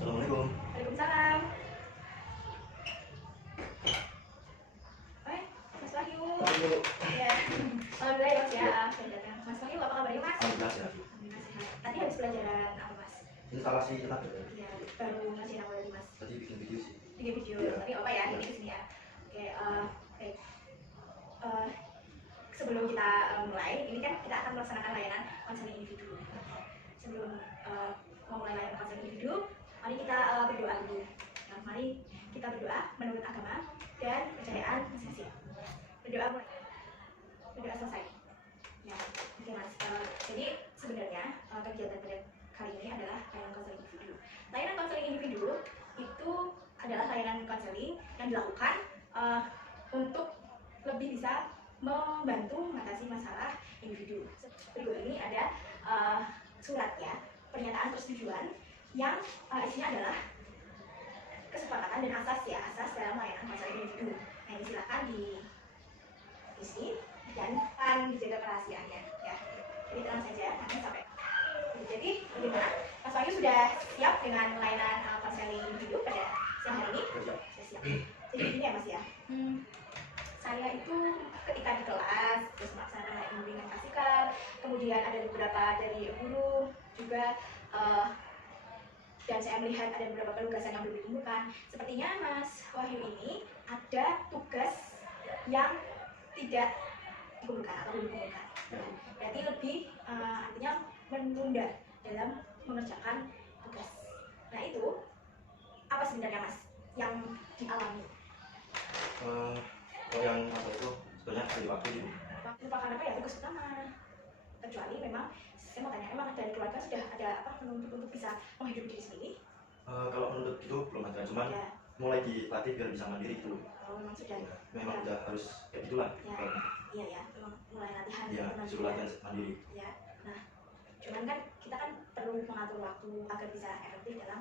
Assalamualaikum. Waalaikumsalam. Mas Wahyu. Ya. Alhamdulillah ya Mas ya. Saya datang. Mas Wahyu apa kabarnya Mas? Alhamdulillah sehat. Alhamdulillah sehat. Tadi habis pelajaran apa Mas? Instalasi tenaga. Iya, baru ngerjain apa tadi Mas? Tadi bikin video sih. Bikin video. Iya. Tapi apa ya? Iya. Ini kesini ya. Oke. Baik. Sebelum kita mulai, ini kan kita akan melaksanakan layanan konseling individu. Sebelum mau mulai layanan konseling individu, mari kita berdoa dulu. Nah, mari kita berdoa menurut agama dan kepercayaan masing-masing. Berdoa mulai. Berdoa selesai. Ya, oke Mas. Jadi sebenarnya kegiatan pada kali ini adalah layanan konseling individu. Layanan konseling individu itu adalah layanan konseling yang dilakukan untuk lebih bisa membantu mengatasi masalah individu. Berikut ini ada surat ya, pernyataan persetujuan yang isinya adalah kesepakatan dan asas ya, asas dalam layanan konseling individu. Nah, ini silakan diisi dan akan dijaga kerahasiaannya ya. Jadi tenang saja, nanti sampai. Jadi bagaimana? Mas Wahyu sudah siap dengan layanan konseling individu pada siang hari ini? Sudah Siap. Jadi gini ya Mas ya. Saya itu ketika di kelas terus melaksanakan bimbingan klasikal, kemudian ada beberapa dari guru juga, dan saya melihat ada beberapa penugasan yang belum ditemukan. Sepertinya Mas Wahyu ini ada tugas yang tidak dikumpulkan atau belum dikumpulkan. Berarti lebih artinya menunda dalam mengerjakan tugas. Nah itu apa sebenarnya Mas yang dialami? Kalau yang masalah itu sebenarnya dari waktu itu. Merupakan apa ya tugas utama. Kecuali memang saya mau tanya, emang dari keluarga sudah ada apa menuntut untuk bisa menghidupi diri sendiri? Kalau menurut itu belum ada, cuman Ya. mulai dilatih biar bisa mandiri itu. Oh, memang sudah. Ya, memang Ya. udah harus kayak gitulah. Ya. Iya ya, memang mulai latihan. Iya, suruh latihan mandiri. Ya. Nah, cuman kan kita kan perlu mengatur waktu agar bisa efektif dalam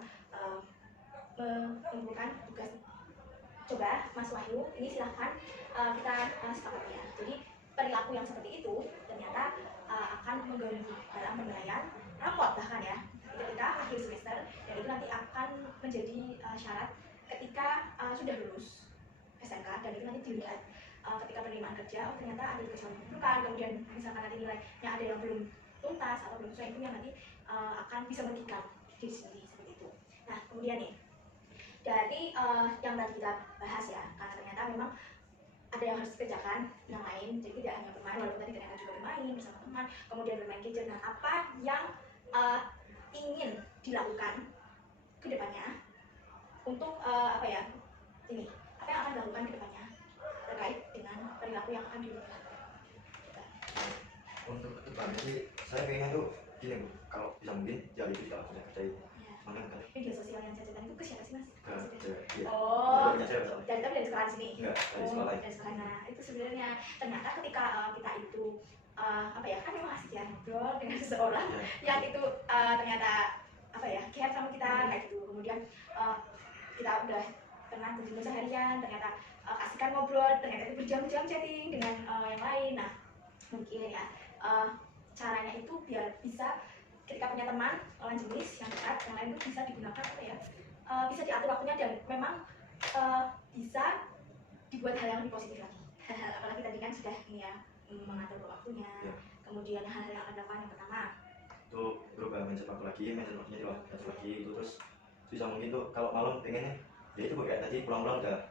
mengumpulkan tugas. Coba Mas Wahyu, ini silahkan kita sepakati ya. Jadi perilaku yang seperti itu ternyata akan mengganggu dalam penilaian rapot bahkan ya ketika akhir semester, dan itu nanti akan menjadi syarat ketika sudah lulus SMK, dan itu nanti dilihat ketika penerimaan kerja, oh ternyata ada tugas yang dibutuhkan, kemudian misalkan nanti nilainya ada yang belum tuntas atau belum sesuai, itu yang nanti akan bisa merugikan diri sendiri seperti itu. Nah kemudian nih dari yang tadi kita bahas ya, karena ternyata memang ada yang harus dikerjakan yang lain, jadi tidak hanya bermain, walaupun tadi ternyata juga bermain bersama teman, kemudian bermain gadget. Nah apa yang ingin dilakukan ke depannya untuk apa ya ini, apa yang akan dilakukan ke depannya terkait dengan perilaku yang akan dilakukan? Untuk ke depan sih saya pengennya tuh gini Bu, kalau bisa mungkin jari itu tidak langsung kerjain. Mana kan? Media sosial yang cacetan itu ke siapa sih Mas? Iya. Oh, Punya saya Pak. dari sekolah sini? Enggak, dari sekolah lain. Dari sekolah. Nah itu sebenarnya ternyata ketika kita itu apa ya, kan memang asik ya ngobrol dengan seseorang yang itu ternyata apa ya care sama kita kayak gitu, kemudian kita udah pernah berjumpa seharian, ternyata asik ngobrol, ternyata itu berjam-jam chatting dengan yang lain. Nah mungkin ya caranya itu biar bisa ketika punya teman lawan jenis yang dekat yang lain itu bisa digunakan apa ya, bisa diatur waktunya dan memang bisa dibuat hal yang lebih positif lagi. Apalagi tadi kan sudah ini ya mengatur waktunya, kemudian hal-hal yang akan dilakukan yang pertama itu berubah mindset waktu lagi, mindset waktunya diatur lagi itu, terus bisa mungkin tuh kalau malam pengennya ya itu kayak tadi pulang-pulang udah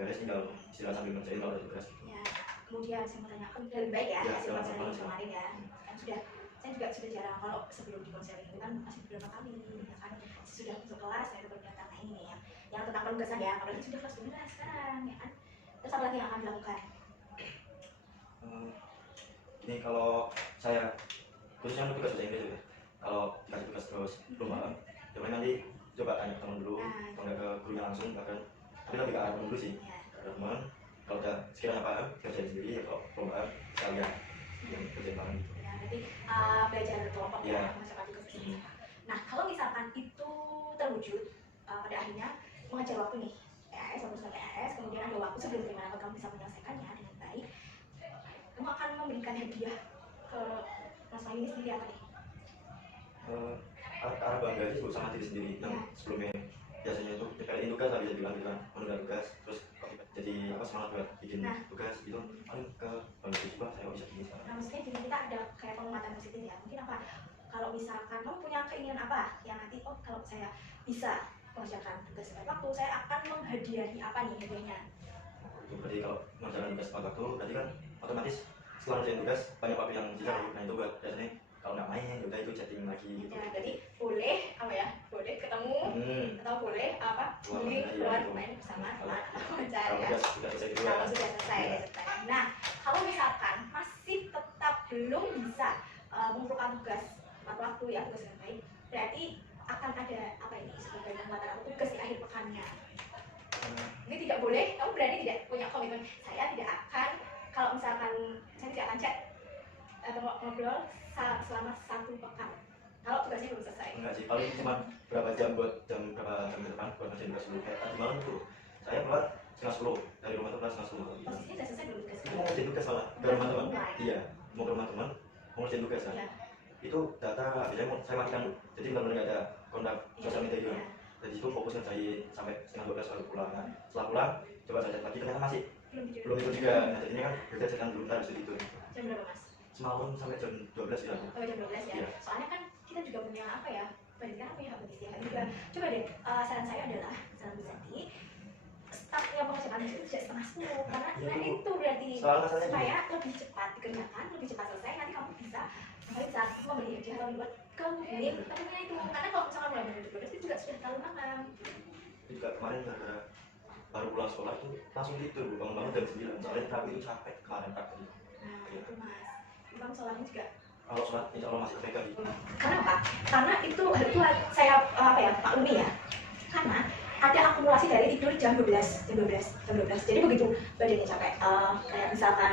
beres, tinggal istirahat sambil ngerjain kalau ada tugas. Ya, kemudian saya mau tanyakan lebih baik ya hasil konseling kemarin ya. Kan sudah, saya juga sudah jarang kalau sebelum di konseling itu kan masih beberapa kali ya kan, sudah masuk kelas saya baru datang. Nah ini ya yang tentang penugasan ya, apalagi sudah kelas beneran sekarang ya kan. Terus apa lagi yang akan dilakukan? Ini kalau saya khususnya untuk tugas bahasa Inggris ya, kalau dikasih tugas terus belum paham, coba nanti coba tanya teman dulu, atau enggak ke gurunya langsung bahkan, tapi lebih ke arah teman dulu sih, ke arah teman. Kalau udah sekiranya paham, kerjain sendiri, ya kalau belum paham, sekalian yang kerjain bareng gitu. Ya, berarti belajar berkelompok ya, masyarakat juga bersama. Nah kalau misalkan itu terwujud pada akhirnya mengejar waktu nih, PAS, waktu PAS, kemudian ada waktu sebelum terima, kamu bisa menyelesaikannya dengan baik, kamu akan memberikan hadiah ke Mas Wahyu ini sendiri apa nih? Arah bangga sih sama diri sendiri yang sebelumnya biasanya itu nyepelin tugas lah bisa bilang gitu kan, menunda tugas terus jadi apa semangat buat bikin tugas itu paling ke bangga juga saya bisa gini sekarang. Nah maksudnya gini, kita ada kayak penguatan positif ya, mungkin apa kalau misalkan kamu punya keinginan apa yang nanti oh kalau saya bisa mengerjakan tugas tepat waktu saya akan menghadiahi apa nih hadiahnya. Itu berarti kalau mengerjakan tugas tepat waktu berarti kan otomatis setelah ngerjain tugas banyak waktu yang sisa. Nah itu buat biasanya kalau nggak main ya udah itu chatting lagi gitu. Ya jadi boleh apa ya, boleh ketemu atau boleh apa keluar main bersama teman atau pacar ya. Kalau sudah selesai. Nah kalau misalkan masih tetap belum bisa mengumpulkan tugas tepat waktu ya, tugas dengan baik, berarti akan ada apa ini sebagai penguatan atau tugas di akhir pekannya. Ini tidak boleh, kamu berani tidak punya komitmen saya tidak akan, kalau misalkan saya tidak akan chat atau ngobrol selama 1 pekan kalau tugasnya belum selesai. Enggak sih, paling cuma berapa jam berapa jam ke depan buat ngerjain tugas dulu. Kayak tadi malam tuh saya keluar setengah 10 dari rumah tuh keluar setengah 10. Posisinya sudah selesai belum tugas? Itu mau ngerjain tugas malah ke rumah teman. Iya, mau ke rumah teman, mau ngerjain tugas kan. Itu data biasanya saya matikan, jadi benar-benar nggak ada kontak sosial media juga. Dari situ fokus ngerjain sampai setengah 12 baru pulang kan. Setelah pulang coba saya chat lagi ternyata masih belum tidur juga. Nah jadinya kan udah chatan belum harus tidur. Jam berapa mas? Semalam sampai jam 12 ya. Sampai jam 12 ya. Soalnya kan kita juga punya apa ya, pendidikan punya hak beristirahat juga. Coba deh, saran saya adalah saran Bu Santi, startnya pengerjaan itu tidak setengah 10 karena itu berarti supaya lebih cepat dikerjakan, lebih cepat selesai, nanti kamu bisa membeli hadiah atau reward ke murid temennya itu. Karena kalau misalkan mulai dari 12 itu juga sudah terlalu malam. Itu juga kemarin gara-gara baru pulang sekolah tuh langsung tidur, bangun-bangun jam 9 soalnya terapi itu capek kemarin Pak. Nah itu mas, kamu sholatnya juga kalau sholat insya Allah masih kepegang gitu. Karena apa? Karena itu saya apa ya maklumi ya, karena ada akumulasi dari tidur jam 12. Jadi begitu badannya capek, kayak misalkan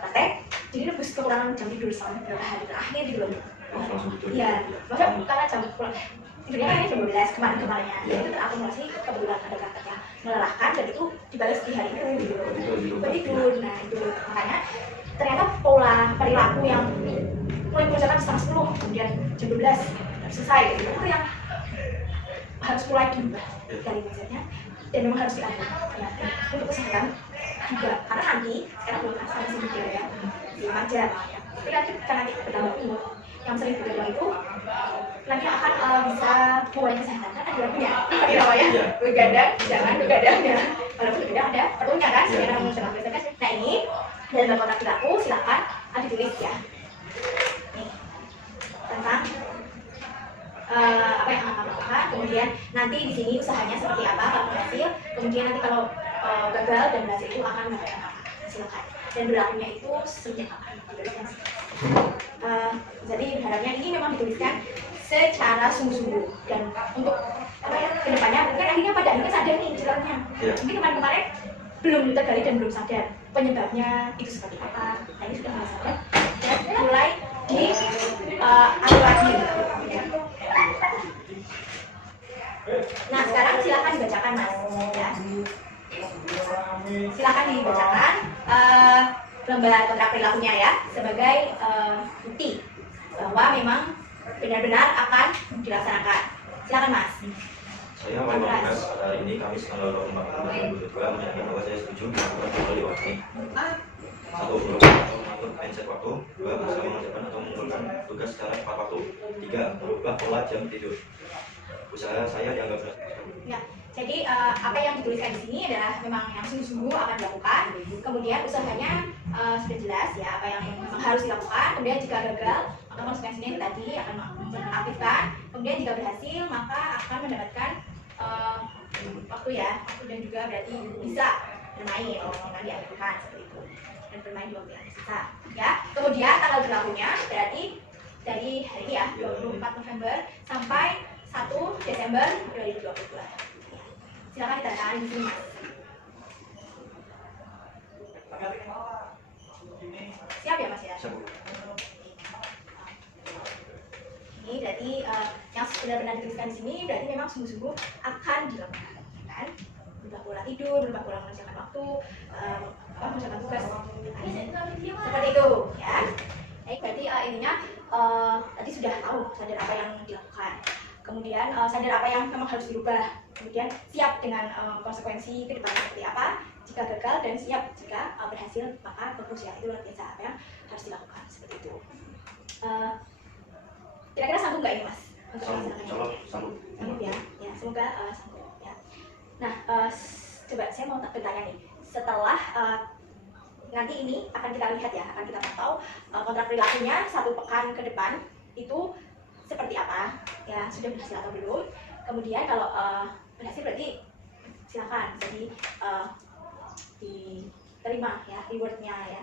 praktek, jadi lebih kekurangan jam tidur selama beberapa hari terakhir gitu loh. Iya, maksudnya karena jam pulang tidurnya kan jam 12 kemarin-kemarinnya, jadi itu terakumulasi kebetulan ada praktek yang melelahkan dan itu dibalas di hari itu gitu loh. Tidur, nah itu makanya ternyata pola perilaku yang mulai mengerjakan setengah 10 kemudian jam 12 selesai gitu, itu yang harus mulai diubah dari mindsetnya dan memang harus diatur ya, untuk kesehatan juga, karena nanti sekarang belum sama si muda ya, si remaja ya, tapi nanti karena nanti bertambah umur yang sering begadang itu nanti akan bisa mulai kesehatan kan ada lagunya ya begadang jangan begadang ya, walaupun begadang ada perlunya kan sekarang menjelang begadang. Nah ini dalam kontrak perilaku silakan ditulis ya nih tentang apa yang akan kamu lakukan, kemudian nanti di sini usahanya seperti apa kalau berhasil, kemudian nanti kalau gagal dan berhasil itu akan mendapatkan apa, silakan, dan berlakunya itu sejak kapan dituliskan. Jadi harapnya ini memang dituliskan secara sungguh-sungguh dan untuk apa ya kedepannya mungkin akhirnya pada akhirnya sadar nih jelasnya. Mungkin kemarin belum tergali dan belum sadar penyebabnya itu seperti apa. Nah ini sudah mulai sadar dan mulai di atur lagi. Nah sekarang silakan dibacakan mas ya. Silakan dibacakan lembar kontrak perilakunya ya sebagai bukti bahwa memang benar-benar akan dilaksanakan. Silakan mas. Saya Pak Mas, pada hari ini Kamis tanggal 24 November 2022 menyatakan bahwa saya setuju melakukan kembali waktu. 1. Mengatur mindset waktu. 2. Bisa mengerjakan atau mengumpulkan tugas secara tepat waktu. 3. Merubah pola jam tidur. Usaha saya dianggap berhasil. Ya, jadi apa yang dituliskan di sini adalah memang yang sungguh-sungguh akan dilakukan. Kemudian usahanya sudah jelas ya apa yang memang harus dilakukan. Kemudian jika gagal maka konsekuensinya tadi akan menonaktifkan. Kemudian jika berhasil maka akan mendapatkan waktu ya, waktu dan juga berarti bisa bermain dengan diaktifkan seperti itu dan bermain di waktu yang sisa ya. Kemudian tanggal berlakunya berarti dari hari ini ya 24 November sampai 1 Desember 2022. Silakan ditandatangan di sini. Siap ya mas ya? Siap. Ini berarti yang benar-benar dituliskan di sini berarti memang sungguh-sungguh akan dilakukan kan? Berubah pola tidur, berubah pola mengerjakan waktu, mengerjakan tugas seperti itu ya. Baik, berarti ininya tadi sudah tahu sadar apa yang dilakukan. kemudian sadar apa yang memang harus dirubah, kemudian siap dengan konsekuensi ke depannya seperti apa jika gagal, dan siap jika berhasil maka bagus ya, itu luar biasa apa yang harus dilakukan seperti itu. Kira-kira sanggup nggak ini mas untuk melaksanakannya? Sanggup ya, ya semoga sanggup ya. Nah coba saya mau bertanya nih, setelah nanti ini akan kita lihat ya, akan kita pantau kontrak perilakunya 1 pekan ke depan itu seperti apa ya, sudah berhasil atau belum. Kemudian kalau berhasil berarti silakan, jadi diterima ya rewardnya ya,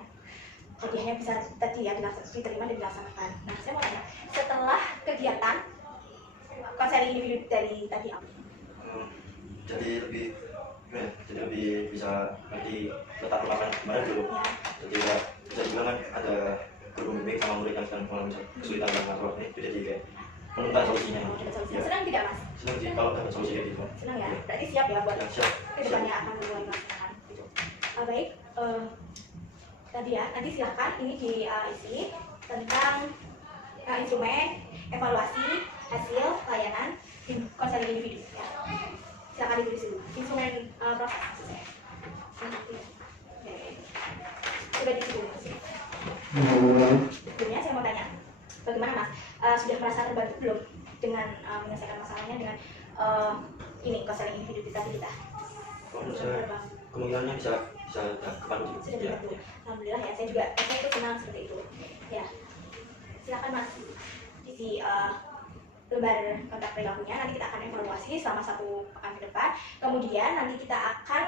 hadiahnya bisa tadi ya diterima dan dilaksanakan. Nah saya mau tanya, setelah kegiatan konseling individu dari tadi apa? Jadi lebih bisa ngerti letak kelemahan mana dulu. Ya. Jadi ya, bisa dibilang kan ada guru pembimbing sama murid yang sedang mengalami kesulitan dalam ngatur ini, itu jadi kayak menemukan solusinya. Dapat solusinya. Ya. Senang tidak mas? Senang sih kalau dapat solusi kayak gitu. Senang ya? Ya. Berarti siap ya buat Ya, siap. kedepannya akan mulai melaksanakan gitu. Baik, tadi ya, nanti silahkan ini diisi tentang instrumen evaluasi hasil layanan konseling individu ya. Silakan ditulis dulu instrumen proses ya. Oke. Sudah diisi dulu mas. Sebelumnya saya mau tanya, bagaimana mas, sudah merasa terbantu belum dengan menyelesaikan masalahnya dengan ini konseling individu tadi kita? Kalau menurut saya kemungkinannya bisa kebantu. Sudah terbantu. Alhamdulillah ya, saya juga itu senang seperti itu ya. Silakan mas isi lembar kontrak perilakunya, nanti kita akan evaluasi selama 1 pekan ke depan. Kemudian nanti kita akan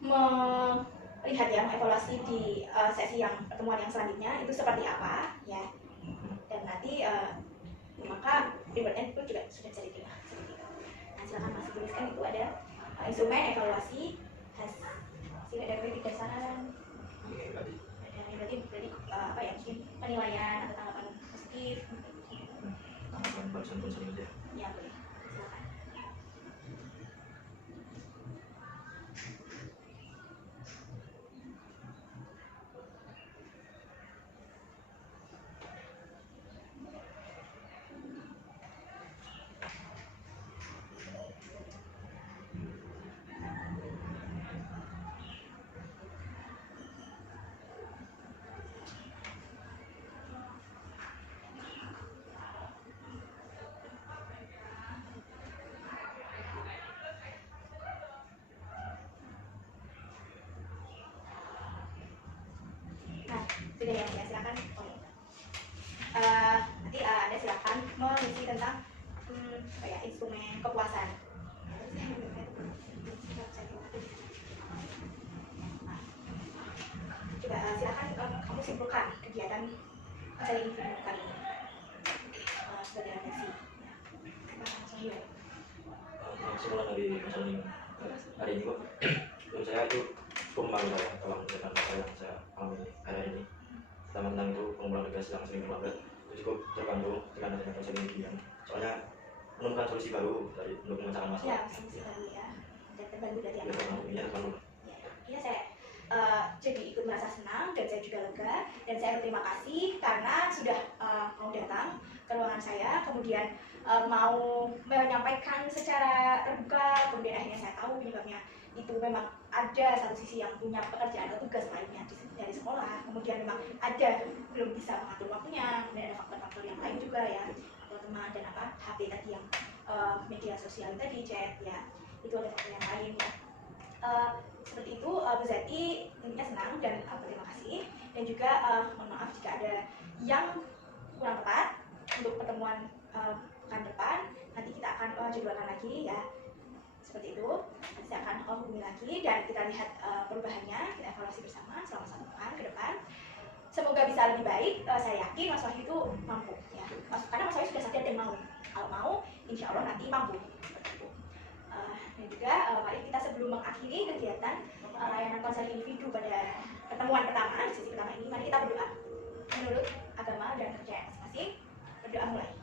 melihat ya, mengevaluasi di sesi yang pertemuan yang selanjutnya itu seperti apa ya, dan nanti maka rewardnya itu juga sudah bisa diterima seperti itu. Nah silakan mas tuliskan, itu ada instrumen evaluasi hasil dari berdasarkan berarti apa ya, mungkin penilaian atau tanggapan positif ya, boleh silakan. Nah, sudah ya, silakan. Nanti Anda silakan mengisi tentang apa ya, instrumen kepuasan. Coba silakan kamu simpulkan kegiatan konseling individu kali ini sebagai redaksi. Semula dari konseling hari ini kok, menurut saya itu cukup membantu saya dalam mengerjakan masalah yang saya alami hari ini. Pertama tentang itu pengumpulan tugas yang sering terlambat, itu cukup terbantu dengan adanya konseling individu. Soalnya menemukan solusi baru dari untuk memecahkan masalah. Ya, solusi baru ya, dan terbantu dari Ya, terbantu. Ya, saya jadi ikut merasa senang dan saya juga lega, dan saya berterima kasih karena sudah mau datang ke ruangan saya, kemudian mau menyampaikan secara terbuka, kemudian akhirnya saya tahu penyebabnya itu memang ada satu sisi yang punya pekerjaan atau tugas lainnya dari sekolah, kemudian memang ada belum bisa mengatur waktunya, kemudian ada faktor-faktor yang lain juga ya, atau teman dan apa HP tadi yang media sosial tadi, chat ya, itu ada faktor yang lain ya. Seperti itu Bu Zati, intinya senang dan berterima kasih, dan juga mohon maaf jika ada yang kurang tepat untuk pertemuan pekan depan. Nanti kita akan jadwalkan lagi ya, seperti itu. Nanti saya akan hubungi lagi dan kita lihat perubahannya, kita evaluasi bersama selama 1 pekan ke depan. Semoga bisa lebih baik. Saya yakin Mas Wahyu itu mampu ya, karena Mas Wahyu sudah sadar dan mau. Kalau mau, insya Allah nanti mampu. Dan juga mari kita sebelum mengakhiri kegiatan layanan konseling individu pada pertemuan pertama, di sesi pertama ini, mari kita berdoa menurut agama dan kepercayaan masing-masing. Berdoa mulai.